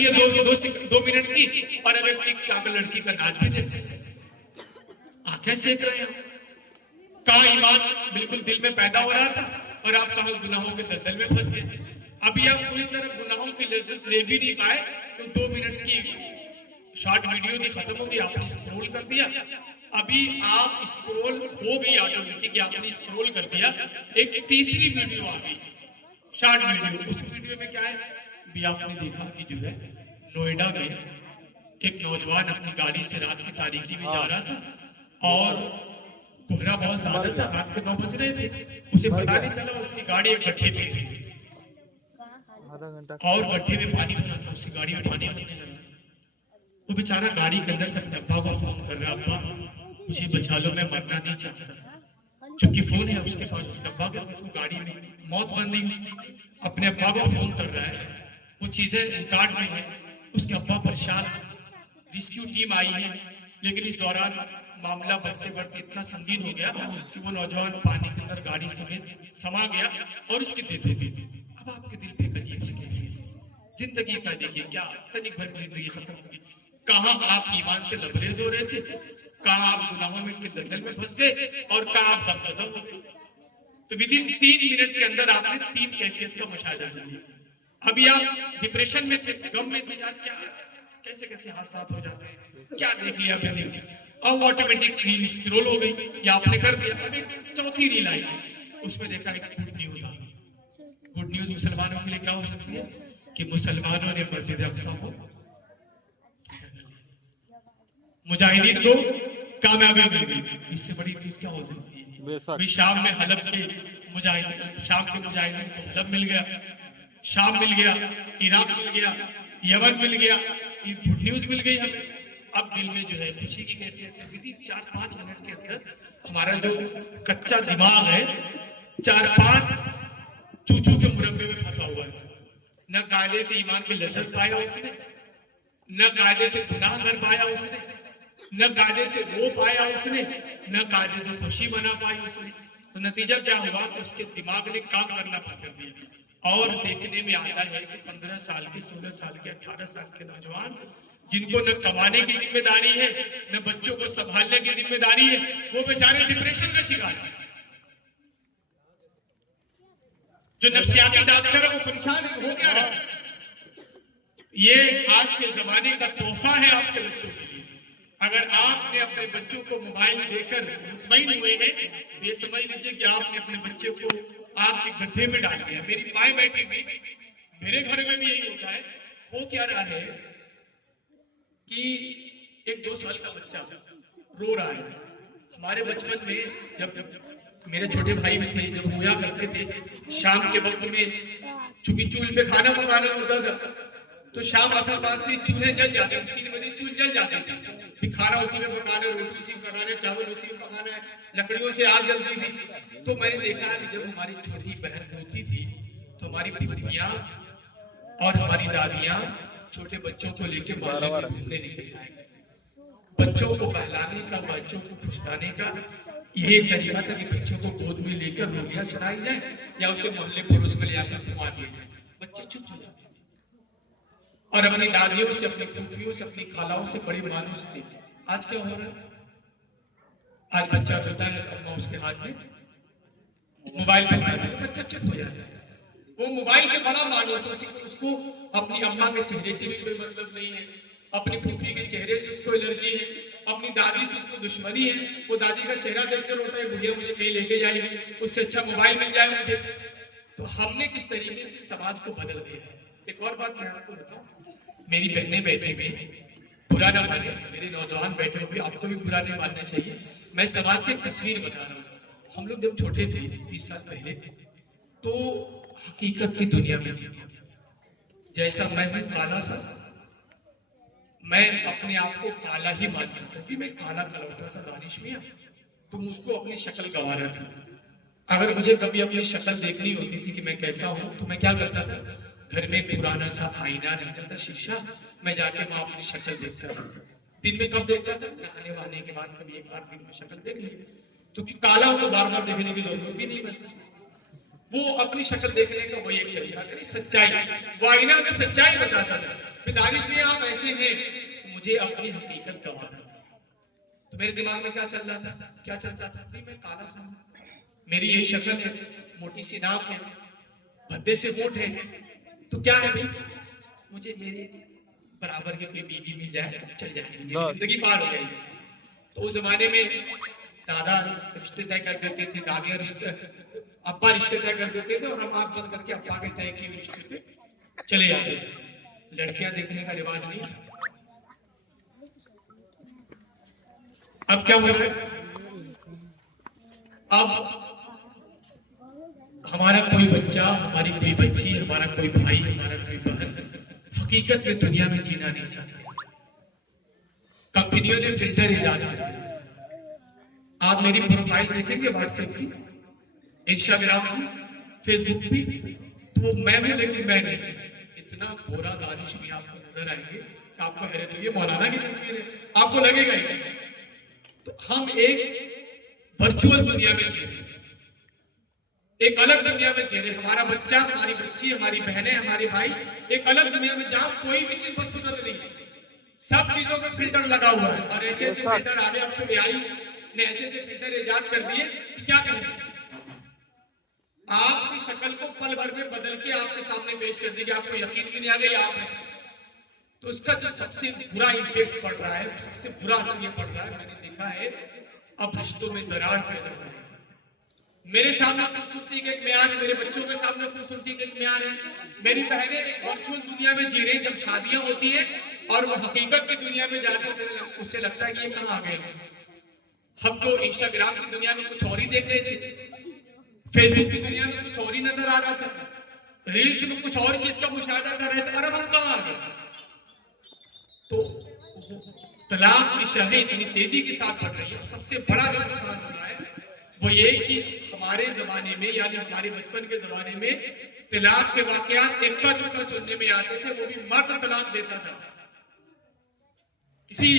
ये 2 मिनट की, और अगर टिकटॉक लड़की का नाच भी देख, आंखें सेक रहे हैं। कहाँ ईमान बिल्कुल दिल में पैदा हो रहा था, और आप कहाँ गुनाहों के दलदल में फंस गए। अभी आप पूरी तरह गुनाहों की लज्जत ले भी नहीं पाए, तो 2 मिनट की शॉर्ट वीडियो की खत्म हो गई, आपने स्क्रॉल कर दिया। अभी आप स्क्रॉल हो गई ऑटोमेटिक, आपने स्क्रॉल कर दिया, एक तीसरी वीडियो आ गई, शॉर्ट वीडियो। उस वीडियो में क्या है, भी आपने देखा कि जो है नोएडा में एक नौजवान अपनी गाड़ी से रात की तारीकी में जा रहा था, और कोहरा बहुत ज्यादा था, रात के 9 बज रहे थे, उसे पता नहीं चला उसकी गाड़ी एक गड्ढे पे गिरी, और गड्ढे में पानी भरा था, उसकी गाड़ी में पानी भरने लगा। वो बेचारा गाड़ी के अंदर से अपने अब्बा को फोन कर रहा, अब्बा मुझे बचा लो, मैं मरना नहीं चाहता। चूंकि फोन है उसके पास, उसके अब्बा के पास, वो गाड़ी में मौत बन रही उसकी, अपने अब्बा को फोन कर रहा है, वो चीजें रिकॉर्ड में है, उसके अब्बा परेशान, रेस्क्यू टीम आई है, लेकिन इस दौरान मामला बढ़ते बढ़ते इतना संगीन हो गया कि वो नौजवान पानी के अंदर गाड़ी समेत समा गया और उसकी डेथ हो गई। अब आपके दिल पे एक अजीब सी कैफियत, जिंदगी का देखिए क्या तनिक भर में जिंदगी खत्म हो गई। कहाँ आप ईमान से लबरेज हो रहे थे, कहाँ आप गुनाहों में के दलदल में फंस गए, और कहाँ आप गमज़दा हो गए। तो विद इन 3 मिनट के अंदर आपने 3 कैफियत का मुशाहिदा कर लिया। अभी आप डिप्रेशन में थे, गम में थे, यार क्या कैसे कैसे हादसात हो जाते हैं, क्या देख लिया मैंने, अब ऑटोमेटिक रील स्क्रॉल हो गई, या आपने कर दिया। अभी चौथी रील आई, उसमें देखा एक गुड न्यूज आ गई। गुड न्यूज मुसलमानों के लिए क्या हो सकती है, कि मुसलमानों ने मस्जिद अक्सा को, मुजाहिदीन को कामयाबी मिल गई। इससे बड़ी न्यूज क्या हो सकती है। भी शाम में हलब के मुजाहिदीन, शाम के मुजाहिदीन को हलब मिल गया, शाम मिल गया, इराक मिल गया, यमन मिल गया, ये गुड न्यूज मिल गई हमें। अब दिल में जो है खुशी की कैफियत है। विधि 4-5 मिनट के अंदर हमारा जो कच्चा दिमाग है 4-5 चूचू के मुरब्बे में फंसा हुआ है। न कायदे से ईमान की लज्जत पाया उसने, न कायदे से गुनाह कर पाया उसने, न कायदे से रो पाया उसने, न कायदे से खुशी मना पाई उसने। तो नतीजा क्या हुआ कि उसके दिमाग ने काम करना बंद कर दिया। और देखने में आता है कि 15 साल के, 16 साल के, 18 साल के नौजवान, जिनको न कमाने की जिम्मेदारी है, न बच्चों को संभालने की जिम्मेदारी है, वो बेचारे डिप्रेशन का शिकार है। जो नफ्सियाती डॉक्टर है वो परेशान हो क्या रहा है। ये आज के जमाने का तोहफा है आपके बच्चों के लिए। अगर आपने अपने बच्चों को मोबाइल देकर मुतमईन हुए हैं, तो ये समझ लीजिए कि आपने अपने बच्चे को आग के गड्ढे में डाल दिया। मेरी माए बैठी हुई, मेरे घर में भी यही होता है। हो क्या रहा है कि एक 2 साल का बच्चा रो रहा है। हमारे बचपन में जब मेरे छोटे भाई भी थे, जब रोया करते थे शाम के वक्त में, चूंकि चूल्हे पे खाना पकाना होता था, तो शाम आसापास से चूल्हे जल जाते थे, 3 बजे चूल्हे जल जाते थे, फिर खाना उसी में पकाना, रोटी उसी में पकाना, चावल उसी में पकाना है, लकड़ियों से आग जलती थी। तो मैंने देखा कि जब हमारी छोटी बहन रोती थी, तो हमारी फूफियाँ और हमारी दादियाँ छोटे बच्चों को लेकर मोहल्ले में घूमने निकल जाया करती थी। बच्चों को बहलाने का, बच्चों को खुशलाने का यही तरीका था कि बच्चों को गोद में लेकर रोटियां सुनाई जाए, या उसे मोहल्ले पड़ोस में ले जाकर घुमा दिया जाए। बच्चे चुप हो जाते थे और अपनी दादियों से, अपनी फूफियों से, अपनी खालाओं से बड़े मानूस थे। आज क्या हो रहा है, आज बच्चा रोता है तो अम्मा उसके हाथ में मोबाइल पकड़ा देती है, बच्चा चुप हो जाता है। वो मोबाइल से बड़ा मानूस है, उसको अपनी अम्मा के चेहरे से भी कोई मतलब नहीं है, अपनी फूफी के चेहरे से उसको एलर्जी है, अपनी दादी से उसको दुश्मनी है। वो दादी का चेहरा देखकर रोता है, बुढ़िया मुझे कहीं लेके जाएगी, उससे अच्छा मोबाइल मिल जाए मुझे। तो हमने किस तरीके से समाज को बदल दिया है। एक और बात मैं आपको बताऊं, मेरी बहनें बैठी हुई, बुरा ना माने, मेरे नौजवान बैठे हुए, आपको भी बुरा नहीं मानना चाहिए। मैं समाज की तस्वीर बता रहा हूँ। हम लोग जब छोटे थे 30 साल पहले, तो हकीकत की दुनिया में जीते थे। जैसा मैं हूं काला सा, मैं अपने आप को काला ही मानता था कि मैं काला कलौटा सा दानिश मियां, तो मुझको अपनी शक्ल गंवाना थी। अगर मुझे कभी अपनी शक्ल देखनी होती थी कि मैं कैसा हूं, तो मैं क्या करता था, घर में पुराना सा आईना रहता था, शीशा, मैं जाके वहां अपनी शक्ल देखता था। दिन में कब देखता था, नहाने वहाने के बाद कभी एक बार दिन में शक्ल देख ली, तो काला हो तो बार बार देखने की जरूरत भी नहीं महसूस। वो अपनी शक्ल देखने का वही एक तरीका, सच्चाई, वो आईना में सच्चाई बताता था। फिर दानिश में आप ऐसे हैं, तो मुझे अपनी हकीकत गंवाना था। तो मेरे दिमाग में क्या चल रहा था, क्या चल रहा था, भाई मैं काला सा हूं, मेरी यही शक्ल है, मोटी सी नाक है, भद्दे से होठ है, तो क्या है भाई, मुझे मेरे बराबर की कोई बीवी मिल जाए तो चल जाएगी, मेरी जिंदगी पार हो जाएगी। तो उस जमाने में दादा रिश्ते तय कर देते थे, दादियां रिश्ते, अब्बा रिश्ते तय कर देते थे, और हम आंख बंद करके अब्बा के तय किए रिश्ते पे चले जाते थे। लड़कियां देखने का रिवाज नहीं था। अब क्या हो रहा है, अब हमारा कोई बच्चा, हमारी कोई बच्ची, हमारा कोई भाई, हमारा कोई बहन हकीकत में दुनिया में जीना नहीं चाहते। कंपनियों ने फिल्टर इजाद कर दिया। आप मेरी प्रोफाइल देखेंगे व्हाट्सएप की, इंस्टाग्राम की, फेसबुक की, तो मैं हूं लेकिन मैं नहीं। इतना गोरा दानिश भी आपको नजर आएंगे कि आपको हैरत होगी, मौलाना की तस्वीर है, आपको लगेगा ही नहीं। तो हम एक वर्चुअल दुनिया में जी रहे हैं, एक अलग दुनिया में जी रहे। हमारा बच्चा, हमारी बच्ची, हमारी बहनें, हमारे भाई एक अलग दुनिया में, जहां कोई भी चीज बदसूरत नहीं है, सब चीजों में फिल्टर लगा हुआ है। और ऐसे ऐसे फिल्टर आ गए, अब तो एआई ने ऐसे ऐसे फिल्टर इजाद कर दिए कि क्या कहें, आपकी शक्ल को पल भर में बदल के आपके सामने पेश कर देगी, आपको यकीन भी नहीं आ गई आप है। तो उसका जो सबसे बुरा इम्पैक्ट पड़ रहा है, सबसे बुरा असर ये पड़ रहा है, मैंने देखा है अब रिश्तों में दरार पैदा हो रही है। मेरे सामने खूबसूरती का एक म्यार है, मेरे बच्चों के सामने खूबसूरती का एक म्यार है, मेरी बहनें एक वर्चुअल दुनिया में जी रही। जब शादियां होती है और वो हकीकत की दुनिया में जाते हैं, उससे लगता है कि ये कहाँ आ गए। हम तो इंस्टाग्राम की दुनिया में कुछ और ही देख रहे थे, फेसबुक की दुनिया में कुछ और ही नजर आ रहा था, रील्स में कुछ और चीज का मुशाहिदा कर रहे थे, अरे हम कहाँ आ गए। तो तलाक की शरह इतनी तेजी के साथ बढ़ रही है। सबसे बड़ा जो नुकसान हो रहा है वो ये कि हमारे जमाने में, यानी हमारे बचपन के जमाने में तलाक के वाकयात इक्का दुक्का सुनने में आते थे, वो भी मर्द तलाक देता था किसी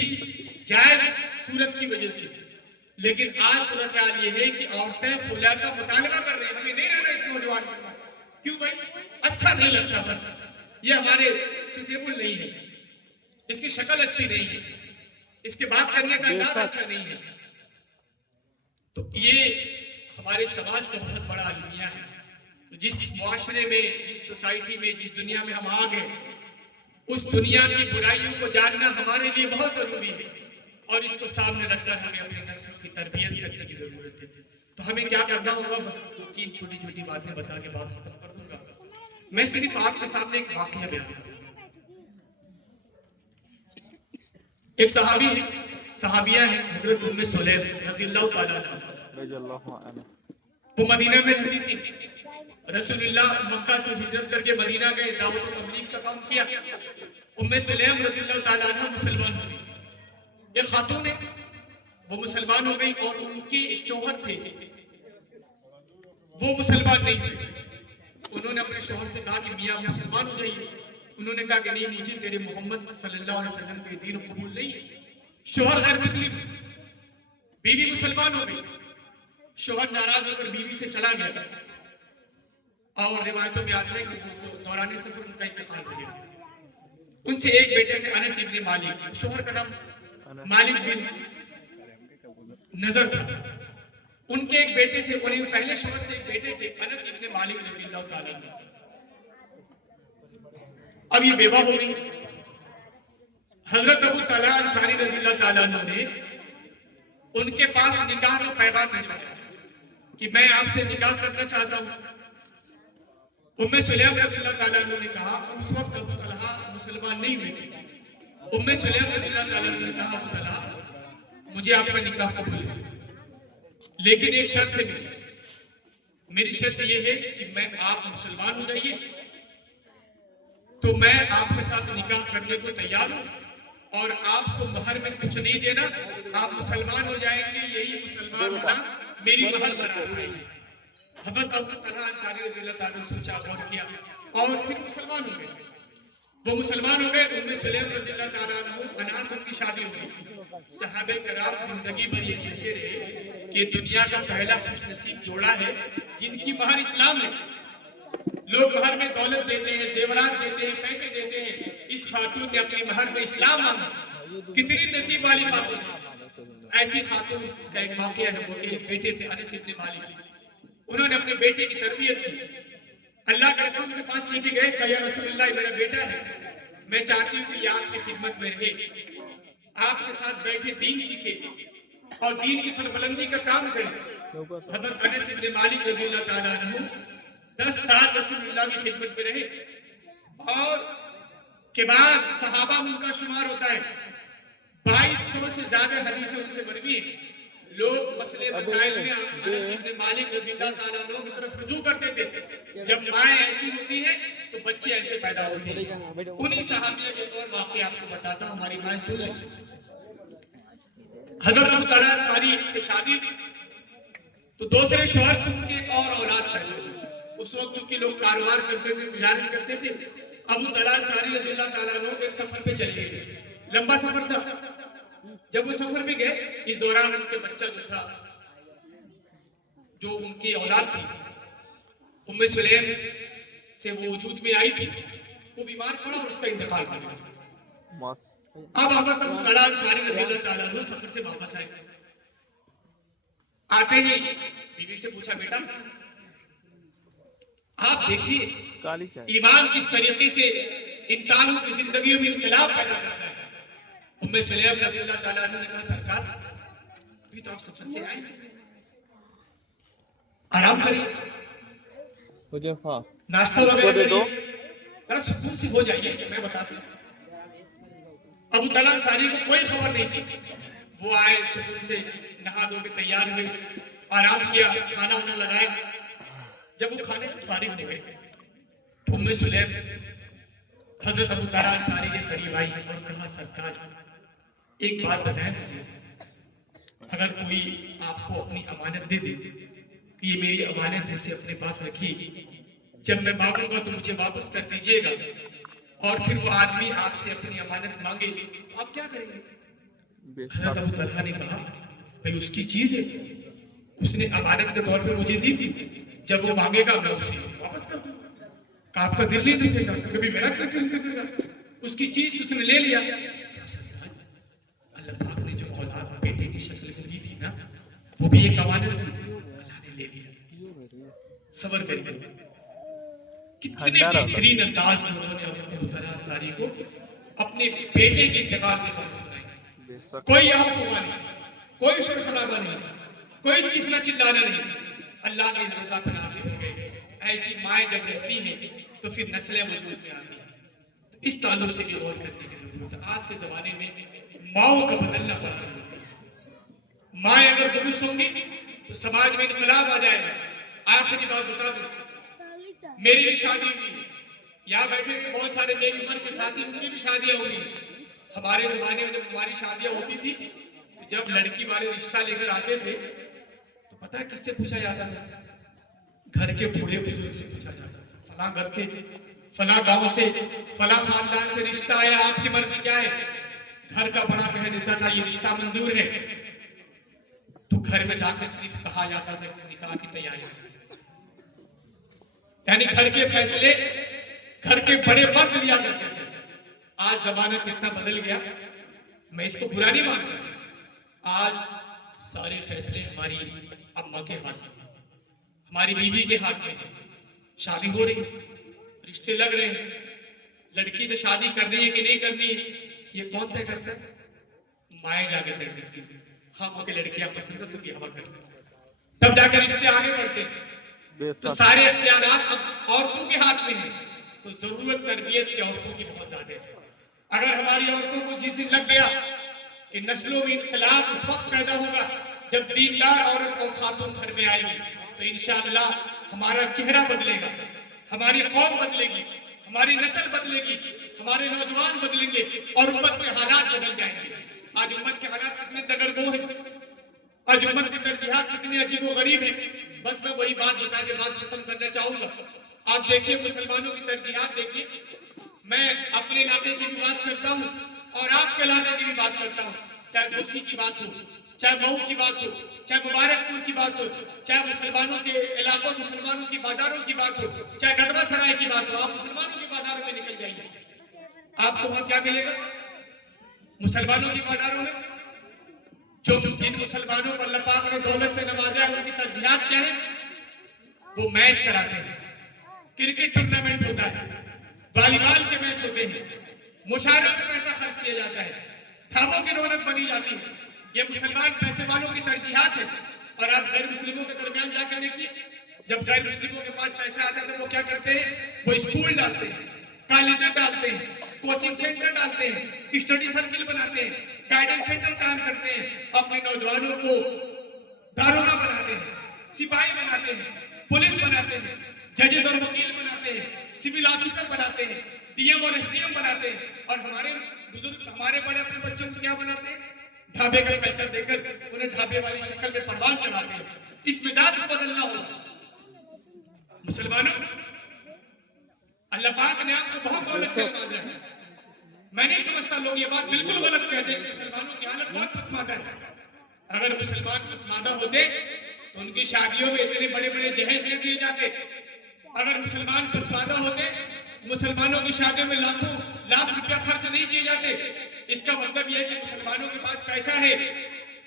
जायज सूरत की वजह से। लेकिन आज सूरत हाल ये है कि औरतें खुला का मुतालबा कर रही हैं, हमें नहीं रहना इस नौजवान के साथ। क्यों भाई, अच्छा नहीं लगता, बस ये हमारे सुटेबल नहीं है, इसकी शक्ल अच्छी नहीं है, इसके बात करने का अंदाज अच्छा नहीं है। तो ये हमारे समाज का बहुत बड़ा अलमिया है। तो जिस मुआशरे में, जिस सोसाइटी में, जिस दुनिया में हम आ गए, उस दुनिया की बुराइयों को जानना हमारे लिए बहुत जरूरी है, और इसको सामने रखकर हमें अपने नस्ल की तरबियत करने की जरूरत है। तो हमें क्या करना होगा, बस 2-3 छोटी छोटी बातें बता के बात खत्म कर दूंगा। मैं सिर्फ आपके सामने एक वाकया बयान करूंगा। एक सहाबी है, सहाबिया है, हजरत उम्मे सुलैम रज़ियल्लाहु ताला अन्हा। वो मदीना में रहती थी। रसूलुल्लाह मक्का से हिजरत करके मदीना गए, दावत और तबलीग का काम किया। उम्मे सुलैम रज़ियल्लाहु ताला अन्हा मुसलमान हो गई। एक खातून है, वो मुसलमान हो गई, और उनके शौहर थे, वो मुसलमान नहीं हुए। उन्होंने अपने शौहर से कहा कि मियाँ मुसलमान हो जाइए। उन्होंने कहा कि नहीं, मुझे तेरे मोहम्मद सल्लल्लाहु अलैहि वसल्लम के दीन कबूल नहीं है। शौहर गैर मुस्लिम, बीवी मुसलमान हो गई। शौहर नाराज होकर बीवी से चला गया, और रिवायतों में आता है कि वो दौरान सफर उनका इंतकाल हो गया। उनसे एक बेटे थे अनस इब्न मालिक, शौहर का नाम मालिक बिन नजर था। उनके एक बेटे थे, उन्हें पहले शौहर से एक बेटे थे अनस इब्न मालिक रज़ियल्लाहु ताला अन्हु। अब ये बेवा हो गई। हजरत अबू तलहा अंसारी रज़ियल्लाहु ताला अन्हु ने उनके पास निकाह का पैगाम भिजवाया कि मैं आपसे निकाह करना चाहता हूं। उम्मे सुलैम रज़ियल्लाहु ताला अन्हु ने कहा, उस वक्त अबू तलहा मुसलमान नहीं हुए थे। उम्मे सुलैम रज़ियल्लाहु ताला अन्हु ने कहा, अबू तलहा मुझे आपका निकाह कबूल है, लेकिन एक शर्त है मेरी शर्त यह है कि मैं, आप मुसलमान हो जाइए तो मैं आपके साथ निकाह करने को तैयार हूं, और आपको महर में कुछ नहीं देना, आप मुसलमान हो जाएंगे, यही मुसलमान होना मेरी महर बराबर है। हज़रत अबू तलहा अंसारी रज़ियल्लाहु ताला अन्हु सोचा, गौर किया, और फिर मुसलमान हो गए। वो मुसलमान हो गए। उम्मे सुलैम रज़ियल्लाहु ताला अन्हु अनास की शादी हो गई। सहाबे कराम जिंदगी भर ये कहते रहे कि दुनिया का पहला खुशनसीब जोड़ा है जिनकी महर इस्लाम है। लोग महर में दौलत देते हैं, जेवरात देते हैं, पैसे देते हैं, इस खातून ने अपनी महर में इस्लाम मांगा, कितनी नसीब वाली खातून। तो ऐसी खातून का एक वाकया है, उनके बेटे थे अनस इब्न मालिक, उन्होंने अपने बेटे की तरबियत की। अल्लाह के रसूल के पास लेके गए, कहा या रसूलल्लाह मेरा बेटा है, मैं चाहती हूँ कि ये आपकी खिदमत में रहे, आपके साथ बैठे दीन सीखे और दीन की सरबलंदी का काम करे। हज़रत अनस इब्न मालिक रज़ियल्लाहु ताला अन्हु 10 साल रसूलुल्लाह की खिदमत में रहे और के बाद सहाबा में उनका शुमार होता है। 2200 से ज्यादा हदीसें उनसे मरवी हैं। लोग मसले मसाइल में अनस इब्न मालिक रज़ियल्लाहु ताला अन्हु की तरफ रुजू करते थे। जब माएँ ऐसी होती हैं तो बच्चे ऐसे पैदा होते हैं। उन्हीं सहाबियों के एक और वाक़या आपको बताता हूँ, हमारी माएँ सुन लें। हज़रत अबू तलहा अंसारी से शादी तो दूसरे शौहर से उनकी एक और औलाद पैदा हुई। उस वक्त चूंकि लोग कारोबार करते थे, तिजारत करते थे, अबू तलहा अंसारी रज़ियल्लाहु ताला अन्हु एक सफर पे चले गए। लंबा सफर था। जब वो सफर में गए, इस दौरान उनके बच्चा जो था, जो उनकी औलाद थी, उम्मे सुलैम से वो वजूद में आई थी, वो बीमार पड़ा और उसका इंतकाल हो गया। अब हज़रत अबू तलहा अंसारी रज़ियल्लाहु ताला अन्हु सफर से वापस आए। आते ही बीवी से पूछा, बेटा आप देखिए ईमान किस तरीके से इंसानों की जिंदगी में इनकलाब पैदा करता है। उम्मे सुलैम रज़ियल्लाहु ताला अन्हा ने कहा, सरकार अभी तो आप सफर से आए, आराम करिए, नाश्ता वगैरह करिए, जरा सुकून से हो जाइए, मैं बताता हूँ। अबू तलहा अंसारी को कोई खबर नहीं थी। वो आए, सुकून से नहा धो के तैयार हुए, आराम किया, खाना वाना लगाया। जब वो खाने से फारिग हो गए तो उम्मे सुलैम हजरत अबू तलहा अंसारी के करीब आई और कहा, सरकार एक बात बताएं मुझे, अगर कोई आपको अपनी अमानत दे दे कि ये मेरी अमानत है, इसे अपने पास रखिए, जब मैं मांगूंगा तो मुझे वापस कर दीजिएगा, और फिर वो आदमी आपसे अपनी अमानत मांगे तो आप क्या करेंगे? हजरत अबू तलहा ने कहा, भाई उसकी चीज है, उसने अमानत के तौर पे मुझे दी थी, जब वो मांगेगा मैं उसे वापस कर दूंगा। आपका दिल नहीं दुखेगा, कभी मेरा क्या दिल दुखेगा? उसकी चीज उसने ले लिया। क्या सरकार, अल्लाह पाक ने जो औलाद बेटे की शक्ल में दी थी ना, वो भी एक अमानत थी, अल्लाह ने ले लिया। सब्र करिए। कितने बेहतरीन अंदाज में उन्होंने हज़रत अबू तलहा अंसारी को अपने बेटे के इंतकाल की खबर सुनाई। कोई आफ हुआ नहीं, कोई शोर शराबा नहीं, कोई चीखना चिल्लाना नहीं। अल्लाह की रज़ा पे नाज़िल हो गए। ऐसी माएँ जब रहती हैं तो फिर नस्लें वजूद में आती हैं। तो इस ताल्लुक से भी गौर करने की जरूरत है। आज के जमाने में माओं का बदलना पड़ा है। माएँ अगर दुरुस्त होंगी तो समाज में इनकलाब आ जाएगा। आखिरी बात बता दूं, मेरी भी शादी हुई, यहाँ बैठे हुए बहुत सारे मेरी उम्र के साथी, उनकी भी शादियां हुई। हमारे जमाने में जब हमारी शादियां होती थी तो जब लड़की वाले रिश्ता लेकर आते थे तो पता है किससे पूछा जाता था? घर के बूढ़े बुजुर्ग से पूछा जाता था, फला घर से, फला गांव से, फला खानदान से रिश्ता आया, आपकी मर्जी क्या है? घर का बड़ा कह देता था ये रिश्ता मंजूर है, तो घर में जाकर सिर्फ कहा जाता था कि निकाह की तैयारी। यानी घर के फैसले घर के बड़े मर्द लिया करते थे। आज जमाना कितना बदल गया, मैं इसको बुरा नहीं मानता। आज सारे फैसले हमारी अम्मा के हाथ में, हमारी बीवी के हाथ में है। शादी हो रही, रिश्ते लग रहे हैं, लड़की से शादी करनी है कि नहीं करनी है, ये कौन तय करता है? माएँ जाके तय करती है। हाँ, मुझे लड़कियां पसंद है तो ब्याह कर, तब जाकर रिश्ते आगे बढ़ते हैं। तो सारे इख्तियारात अब औरतों के हाथ में है, तो जरूरत तरबियत की औरतों की बहुत ज्यादा है। अगर हमारी औरतों को जिस दिन लग गया कि नस्लों में इनकलाब उस वक्त पैदा होगा जब दीनदार औरत और खातून घर में आएगी, तो इंशाअल्लाह हमारा चेहरा बदलेगा, हमारी कौम बदलेगी, हमारी नस्ल बदलेगी, हमारे नौजवान बदलेंगे और उम्मत के हालात बदल जाएंगे। आज उम्मत के हालात कितने दगरगोर है, आज उम्मत की तरजीहात कितनी अजीब गरीब है। बस मैं वही बात बता के बात खत्म करना चाहूंगा। आप देखिए मुसलमानों की तरजीहात देखिए, मैं अपने इलाके की भी बात करता हूँ और आपके इलाके की भी बात करता हूँ। चाहे घोसी की बात हो, चाहे मऊ की बात हो, चाहे मुबारकपुर की बात हो, चाहे मुसलमानों के इलाकों मुसलमानों की बाजारों की बात हो, चाहे नदवा सराय की बात हो, आप मुसलमानों के बाजारों में निकल जाइए, आपको वहां क्या मिलेगा? मुसलमानों की बाजारों में जो जिन मुसलमानों को अल्लाह पाक ने दौलत से नवाजा है, उनकी तरजीहात क्या है? वो मैच कराते हैं, क्रिकेट टूर्नामेंट होता है, वॉलीबॉल के मैच होते हैं, मुशायरे में पैसा खर्च किया जाता है, ढाबों की रौनक बनी जाती है। ये मुसलमान पैसे वालों की तरजीहात है। और आप गैर मुस्लिमों के दरमियान जाकर देखिए, जब गैर मुस्लिमों के पास पैसा आता है तो वो क्या करते हैं? वो स्कूल डालते हैं, कॉलेज डालते हैं, कोचिंग सेंटर डालते हैं, स्टडी सर्किल बनाते हैं, गाइडेंस सेंटर काम करते हैं, अपने नौजवानों को दारोगा बनाते हैं, सिपाही बनाते हैं, पुलिस बनाते हैं, जजेस और वकील बनाते हैं, सिविल ऑफिसर बनाते हैं, डीएम और एसडीएम बनाते हैं। और हमारे बुजुर्ग, हमारे बड़े अपने बच्चों को क्या बनाते हैं? ढाबे का कल्चर देकर उन्हें ढाबे वाली शक्ल में परवान चलाते हैं। इस मिजाज को बदलना होगा। मुसलमानों, अल्लाह पाक ने आपको बहुत दौलत से नवाजा है। मैं नहीं समझता लोग ये बात बिल्कुल गलत कहते हैं। मुसलमानों की हालत बहुत पसमादा है। अगर मुसलमान पसमादा होते तो उनकी शादियों में इतने बड़े बड़े जहेज नहीं दिए जाते। अगर मुसलमान पसमादा होते तो मुसलमानों की शादियों में लाखों लाख रुपया खर्च नहीं किए जाते। इसका मतलब यह है कि मुसलमानों के पास पैसा है,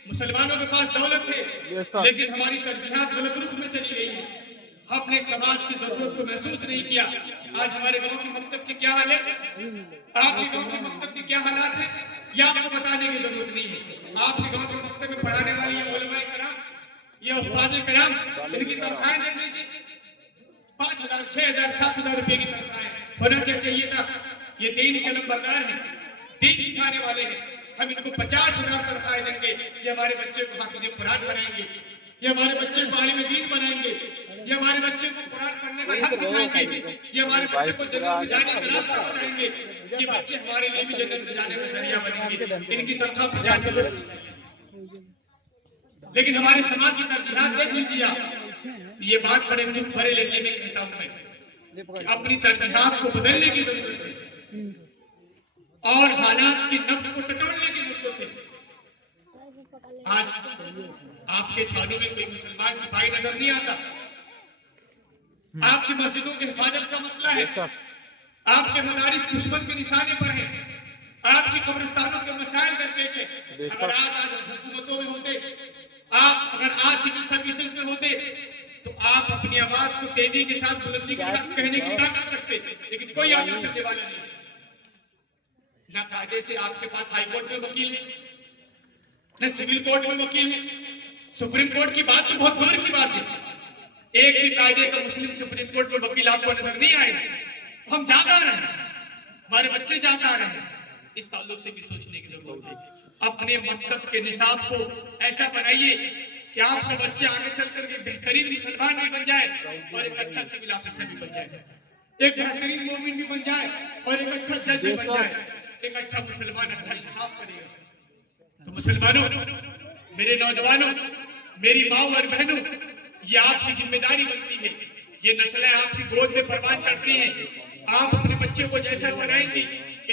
मुसलमानों के पास दौलत है, लेकिन हमारी तरजीहात गलत रुख में चली गई है। हमने समाज की जरूरत को महसूस नहीं किया। आज हमारे गांव के मकतब की क्या हाल है, आपके गांव के मकतब की क्या हालात है, यह आपको बताने की जरूरत नहीं है। आपके गांव के मकतब में पढ़ाने वाली ये उलमाए कराम, ये उस्ताज़े कराम, इनकी तनख्वाहें देख लीजिए, 5,000, 6,000, 7,000 रुपए की तनख्वाहें। होना क्या चाहिए था? ये दीन के नंबरदार हैं, दीन सिखाने वाले हैं। हम इनको 50,000 तनख्वाहें देंगे, ये हमारे बच्चे को हाफिज़ कुरान बनाएंगे, ये हमारे बच्चे को आलिम दीन बनाएंगे, ये हमारे बच्चे को कुरान पढ़ने का हक दिखाएंगे, ये हमारे बच्चे को जन्नत में जाने का रास्ता बताएंगे। ये बच्चे हमारे लिए भी जन्नत में जाने का जरिया बनेंगे। इनकी तनख्वाह 50,000। लेकिन हमारे समाज की तरजीहात देख लीजिए आप। ये बात बड़े दुख भरे लहजे में कहता हूं मैं कि अपनी तरजीहात को बदलने की जरूरत है और हालात की नब्ज को टटोलने की जरूरत है। आज आपके थाने में कोई मुसलमान सिपाही नजर नहीं आता। आपकी मस्जिदों की हिफाजत का मसला है, आपके मदारिस दुश्मन के निशाने पर है, आपकी कब्रिस्तानों के मसाइल दरपेश है। अगर आज हुकूमतों में होते, आप अगर आज सिविल सर्विसेज में होते तो आप अपनी आवाज को तेजी के साथ, बुलंदी के साथ कहने की ताकत रखते, लेकिन कोई आपको सुनने वाला नहीं। ना कायदे से आपके पास हाई कोर्ट में वकील है, न सिविल कोर्ट में वकील है, सुप्रीम कोर्ट की बात तो बहुत दूर की बात है। एक भी कायदे का मुस्लिम सुप्रीम कोर्ट में वकील आपको नजर नहीं आएगा। हम जाता रहे, हमारे बच्चे जाता रहे। इस ताल्लुक से भी सोचने की जरूरत है। अपने मकतब के निसाब को ऐसा बनाइए कि आपका बच्चे आगे चलकर के बेहतरीन मुसलमान भी बन जाए और एक अच्छा सिविल ऑफिसर भी बन जाए, एक बेहतरीन मोमिन भी बन जाए और एक अच्छा जज भी बन जाए, एक अच्छा मुसलमान अच्छा इंसाफ करेगा। तो मुसलमानों, मेरे नौजवानों, मेरी माओ और बहनों, ये आपकी जिम्मेदारी बनती है। ये नस्लें आपकी गोद में परवान चढ़ती हैं। आप अपने बच्चे को जैसा बनाएंगे,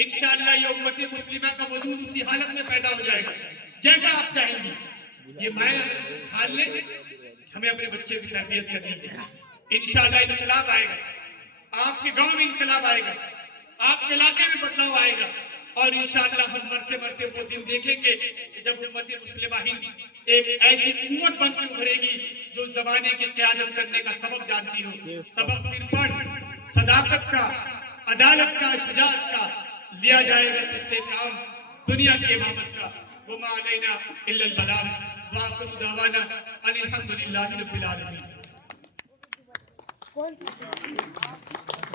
इंशाअल्लाह ये उम्मत मुस्लिमा का वजूद उसी हालत में पैदा हो जाएगा जैसा आप चाहेंगे। ये माए अगर ठान ले हमें अपने बच्चे की तरबियत करनी है, इंशाअल्लाह इनकलाब आएगा, आपके गांव में इनकलाब आएगा, आपके इलाके में बदलाव आएगा और इंशाअल्लाह हम मरते मरते वो दिन देखेंगे जब उम्मत मुस्लिमा हिंद एक ऐसी उम्मत बन के उभरेगी जो जमाने की क़यादत करने का सबक जानती हो। सबक फिर पढ़, सदाकत का, अदालत का, शुजाअत का लिया जाएगा तुझसे काम दुनिया की इमामत का। वमा अलैना इल्लल बलाग व आखिरु दावाना अनिल हम्दुलिल्लाहि रब्बिल आलमीन।